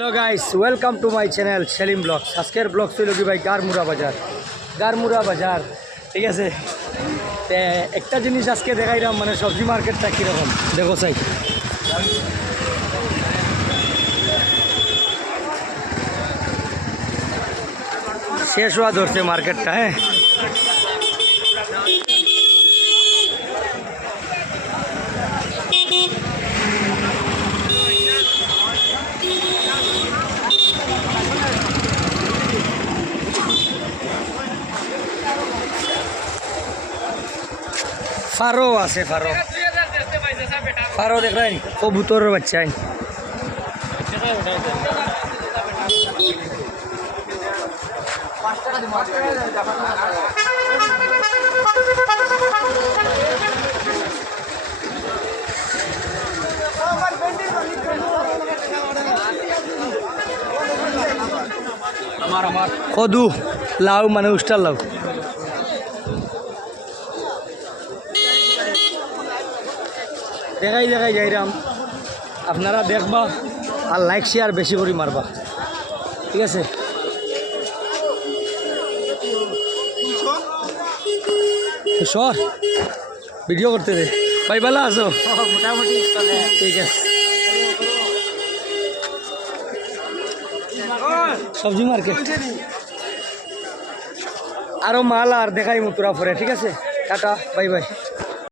Hello guys, welcome to my channel Selim vlogs. আজকের vlog ছিল কি ভাই গারমুরা বাজার, ঠিক আছে। একটা জিনিস আজকে দেখাইলাম, মানে সবজি মার্কেটটা কীরকম দেখো চাই। শেষ হওয়া ধরছে মার্কেটটা। হ্যাঁ, ফারো আছে, ফারো দেখ রাই কবুতরের বাচ্চা। কদু লাউ, মানে উস্টার লাউ। দেখাই যাইরাম, আপনারা দেখবা আর লাইক শেয়ার বেশি করে মারবা, ঠিক আছে। সর ভিডিও করতে দে ভাই, ভালো আছো? মোটামুটি ঠিক আছে। সবজি মার্কেট আরো মাল আর দেখাই মতুরা পরে, ঠিক আছে। Tata, bye bye.